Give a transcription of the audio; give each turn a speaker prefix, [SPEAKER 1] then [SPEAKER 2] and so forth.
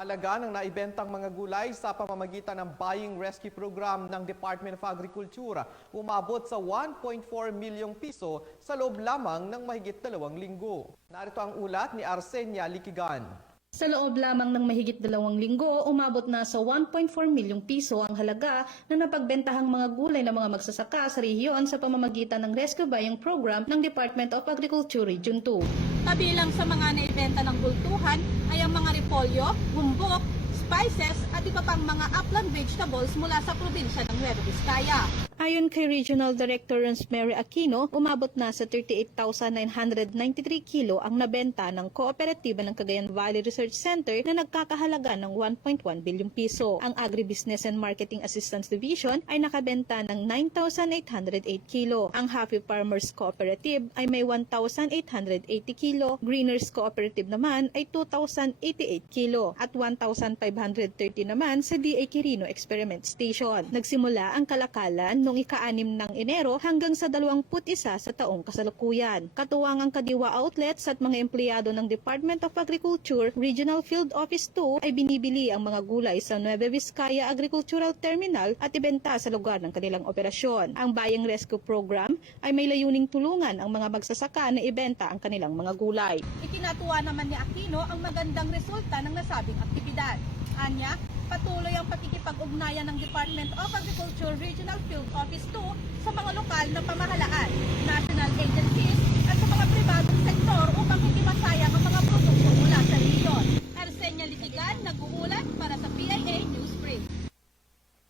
[SPEAKER 1] halaga ng naibentang mga gulay sa pamamagitan ng Buying Rescue Program ng Department of Agriculture umabot sa 1.4 milyong piso sa loob lamang ng mahigit dalawang linggo. Narito ang ulat ni Arsenia Likigan.
[SPEAKER 2] Sa loob lamang ng mahigit dalawang linggo, umabot na sa 1.4 milyong piso ang halaga na napagbentahang mga gulay ng mga magsasaka sa rehiyon sa pamamagitan ng Rescue Buying Program ng Department of Agriculture Region 2.
[SPEAKER 3] Kabilang sa mga naibenta ng mga repolyo, bumbok, spices at iba pang mga upland vegetables mula sa probinsya ng Nueva Vizcaya.
[SPEAKER 2] Ayon kay Regional Director Rosemary Aquino, umabot na sa 38,993 kilo ang nabenta ng Kooperatiba ng Cagayan Valley Research Center na nagkakahalaga ng 1.1 bilyong piso. Ang Agribusiness and Marketing Assistance Division ay nakabenta ng 9,808 kilo. Ang Happy Farmers Cooperative ay may 1,880 kilo. Greeners Cooperative naman ay 2,088 kilo at 1,530 naman sa DA Quirino Experiment Station. Nagsimula ang kalakalan noong ika-anim ng Enero hanggang sa 21 sa taong kasalukuyan. Katuwang ang Kadiwa Outlets at mga empleyado ng Department of Agriculture Regional Field Office 2 ay binibili ang mga gulay sa Nueva Vizcaya Agricultural Terminal at ibenta sa lugar ng kanilang operasyon. Ang Buying Rescue Program ay may layuning tulungan ang mga magsasaka na ibenta ang kanilang mga gulay.
[SPEAKER 3] Ikinatuwa naman ni Aquino ang magandang resulta ng nasabing aktibidad. Anya, patuloy ang pakikipag-ugnayan ng Department of Agriculture Regional Field Office 2 sa mga lokal na pamahalaan, national agencies at sa mga pribadong sektor upang hindi masayang ang mga produkto mula sa rehiyon. Arsenia Litigan, nag-uulat para sa PI